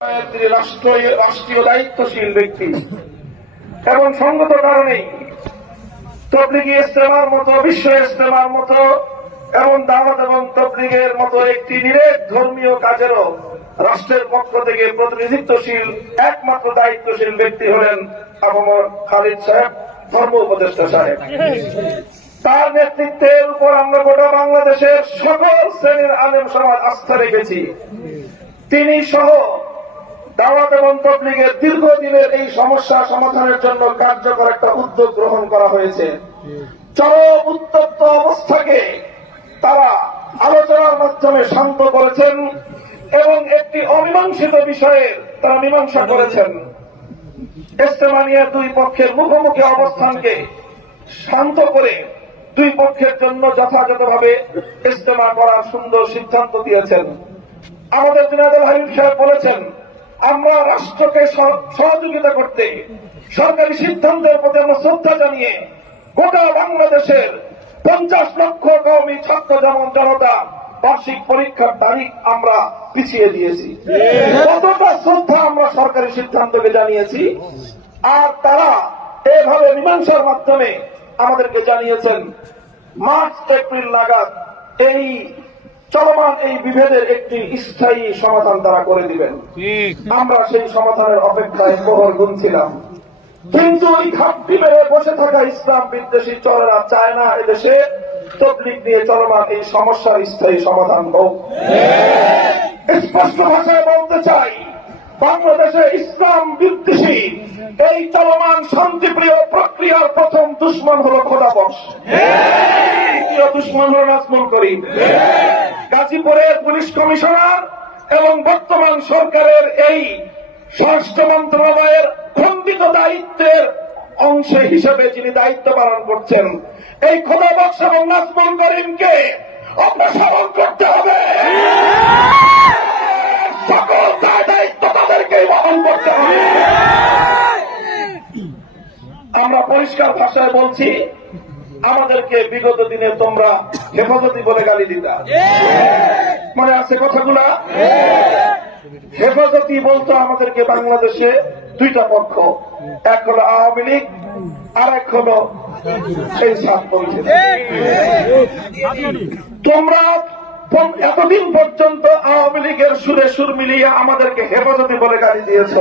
তিনি রাষ্ট্রীয় দায়িত্বশীল ব্যক্তি এবং সঙ্গত কারণেই তবলিগি ইজতেমার মতো বিশ্ব ইজতেমার মতো এবং দাওয়াত এবং তবলিগের মতো একটি নিরেট ধর্মীয় কাজেরও রাষ্ট্রের পক্ষ থেকে প্রতিনিধিত্বশীল একমাত্র দায়িত্বশীল ব্যক্তি হলেন আবু খালিদ সাহেব, ধর্ম উপদেষ্টা সাহেব। তার নেতৃত্বের উপর আমরা গোটা বাংলাদেশের সকল শ্রেণীর আলেম সমাজ আস্থা রেখেছি। তিনি সহ দাওয়াত এবং তবলিগের দীর্ঘদিনের এই সমস্যা সমাধানের জন্য কার্যকর একটা উদ্যোগ গ্রহণ করা হয়েছে। চরম উত্তপ্ত অবস্থাকে তারা আলোচনার মাধ্যমে শান্ত করেছেন এবং একটি অমীমাংসিত বিষয়ে তারা মীমাংসা করেছেন। ইজতেমা নিয়ে দুই পক্ষের মুখোমুখি অবস্থানকে শান্ত করে দুই পক্ষের জন্য যথাযথভাবে ইজতেমা করার সুন্দর সিদ্ধান্ত দিয়েছেন। আমাদের জুনায়েদ হাবিব সাহেব বলেছেন, আমরা রাষ্ট্রকে সহযোগিতা করতে সরকারি সিদ্ধান্তের প্রতি আমরা শ্রদ্ধা জানিয়ে গোটা বাংলাদেশের 50 লক্ষ কওমি ছাত্র জনতা বার্ষিক পরীক্ষার তারিখ আমরা পিছিয়ে দিয়েছি। কতটা শ্রদ্ধা আমরা সরকারি সিদ্ধান্তকে জানিয়েছি, আর তারা এভাবে মীমাংসার মাধ্যমে আমাদেরকে জানিয়েছেন মার্চ এপ্রিল নাগাদ এই চলমান এই বিভেদের একটি স্থায়ী সমাধান তারা করে দিবেন। আমরা সেই সমাধানের অপেক্ষায় প্রহর গুনছিলাম, কিন্তু ওই ঘাপটি মেরে বসে থাকা ইসলাম বিদ্বেষী চরেরা চায় না এদেশে তবলিগ নিয়ে চলমান এই সমস্যার স্থায়ী সমাধান হোক। স্পষ্ট ভাষায় বলতে চাই, বাংলাদেশে ইসলাম বিদ্বেষী এই চলমান শান্তিপ্রিয় প্রক্রিয়ার প্রথম দুশ্মন হল খোদাবক্স, দ্বিতীয় দুশ্মন হল নাজমুল করিম। গাজীপুরের পুলিশ কমিশনার এবং বর্তমান সরকারের এই স্বরাষ্ট্র মন্ত্রণালয়ের খণ্ডিত দায়িত্বের অংশ হিসেবে যিনি দায়িত্ব পালন করছেন, এই খোদাবক্স এবং নাজমুল করিমকে অপসারণ করতে হবে। সকল দায়িত্ব তাদেরকে বহন করতে হবে। আমরা পরিষ্কার ভাষায় বলছি, আমাদেরকে বিগত দিনে তোমরা হেফাজতি বলে গালি দিতা, মনে আছে কথাগুলা? হেফাজতি বলতো আমাদেরকে বাংলাদেশে দুইটা পক্ষ, এক হলো আওয়ামী লীগ আর এক হলো এই ছাত্র। তোমরা এতদিন পর্যন্ত আওয়ামী লীগের সুরে সুর মিলিয়ে আমাদেরকে হেফাজতি বলে গালি দিয়েছ।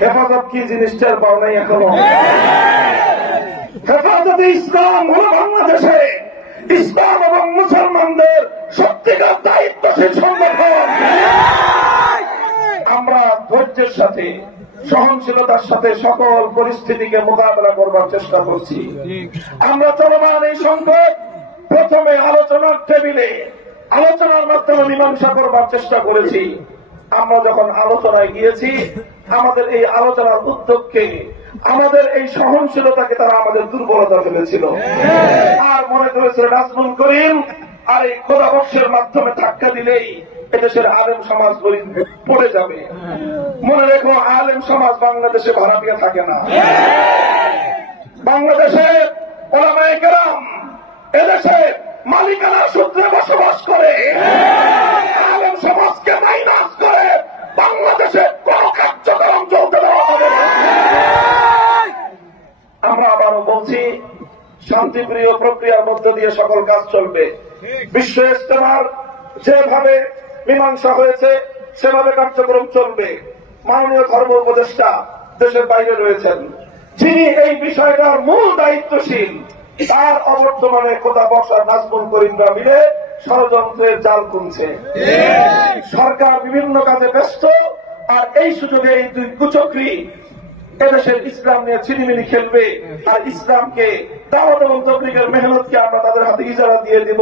হেফাজত কি জিনিসটার পাও নাই এখনো? হেফাজতে ইসলাম হল বাংলাদেশে ইসলাম এবং মুসলমানদের সত্যিকার দায়িত্বশীল সংগঠন। আমরা ধৈর্যের সাথে সহনশীলতার সাথে সকল পরিস্থিতিকে মোকাবেলা করবার চেষ্টা করছি। আমরা চলমান এই সংকট প্রথমে আলোচনার টেবিলে আলোচনার মাধ্যমে মীমাংসা করবার চেষ্টা করেছি। আমরা যখন আলোচনায় গিয়েছি, আমাদের এই আলোচনার উদ্যোগকে, আমাদের এই সহনশীলতাকে তারা আমাদের দুর্বলতা ফেলেছিল আর মনে করেছিল নাজমুল করিম আর এই খোদাবক্সের মাধ্যমে ধাক্কা দিলেই এদেশের আলেম সমাজ পড়ে যাবে। মনে রেখো, আলেম সমাজ বাংলাদেশে ভাড়াটিয়া থাকে না। বাংলাদেশে ওলামায়ে কেরাম এদেশে মালিকানা সূত্রে বসবাস করে। আলেম সমাজকে মাইনাস করে বাংলাদেশে কোন কার্যক্রম চলতে দেওয়া হবে না। আমরা আবারও বলছি, শান্তিপ্রিয় প্রক্রিয়ার মধ্য দিয়ে সকল কাজ চলবে। বিশ্ব ইজতেমার যেভাবে মীমাংসা হয়েছে সেভাবে কার্যক্রম চলবে। মাননীয় ধর্ম উপদেষ্টা দেশের বাইরে রয়েছেন, যিনি এই বিষয়টার মূল দায়িত্বশীল, তার অবর্তমানে খোদাবক্স আর নাজমুল করিমরা মিলে ষড়যন্ত্রের জাল বুনছে। সরকার বিভিন্ন কাজে ব্যস্ত, আর এই সুযোগে এই দুই কুচক্রী এদেশের ইসলাম নিয়ে ছিনিমিনি খেলবে, আর ইসলামকে দাওয়াত এবং তবলিগের মেহনতকে আমরা তাদের হাতে ইজারা দিয়ে দিব।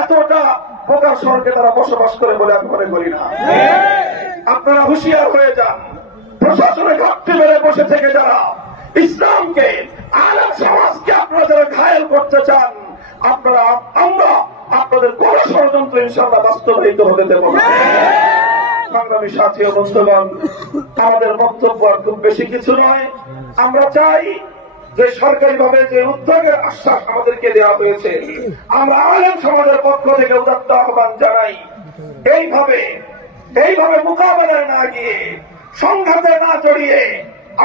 এতটা প্রকার স্বর্গে তারা বসবাস করে বলে আমি মনে করি না। আপনারা হুঁশিয়ার হয়ে যান। প্রশাসনের ঘাটতি মেরে বসে থেকে যারা ইসলামকে, আলেম সমাজকে আপনারা যারা ঘায়েল করতে চান, আমরা আপনাদের কোন ষড়যন্ত্র ইনশাআল্লাহ বাস্তবায়িত হতে দেব না। সংগ্রামী সাথী ও বন্ধুগণ, আমাদের বক্তব্য আর খুব বেশি কিছু নয়। আমরা চাই যে সরকারিভাবে যে উদ্যোগের আশ্বাস আমাদেরকে দেওয়া হয়েছে, আমরা আলেম সমাজের পক্ষ থেকে উদাত্ত আহ্বান জানাই, এইভাবে এইভাবে মোকাবেলায় না গিয়ে, সংঘাতে না জড়িয়ে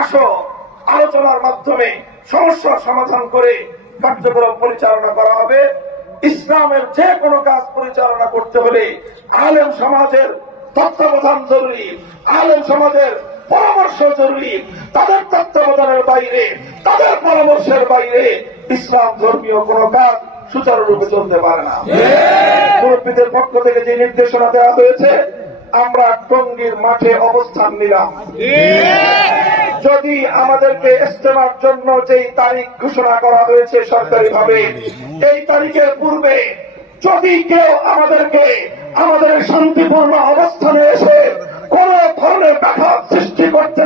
আসো আলোচনার মাধ্যমে সমস্যার সমাধান করে কার্যক্রম পরিচালনা করা হবে। ইসলামের যে কোনো কাজ পরিচালনা করতে হলে আলেম সমাজের তত্ত্বাবধান জরুরি, আলেম সমাজের পরামর্শ জরুরি। তাদের তত্ত্বাবধানের বাইরে, তাদের পরামর্শের বাইরে ইসলাম ধর্মীয় কোন কাজ সুচারুরূপে চলতে পারে না। মুরব্বীদের পক্ষ থেকে যে নির্দেশনা দেওয়া হয়েছে, আমরা টঙ্গীর মাঠে অবস্থান নিলাম। যদি আমাদেরকে ইজতেমার জন্য যেই তারিখ ঘোষণা করা হয়েছে সরকারিভাবে, এই তারিখের পূর্বে যদি কেউ আমাদেরকে আমাদের শান্তিপূর্ণ অবস্থানে এসে কোন ধরনের ব্যাঘাত সৃষ্টি করতে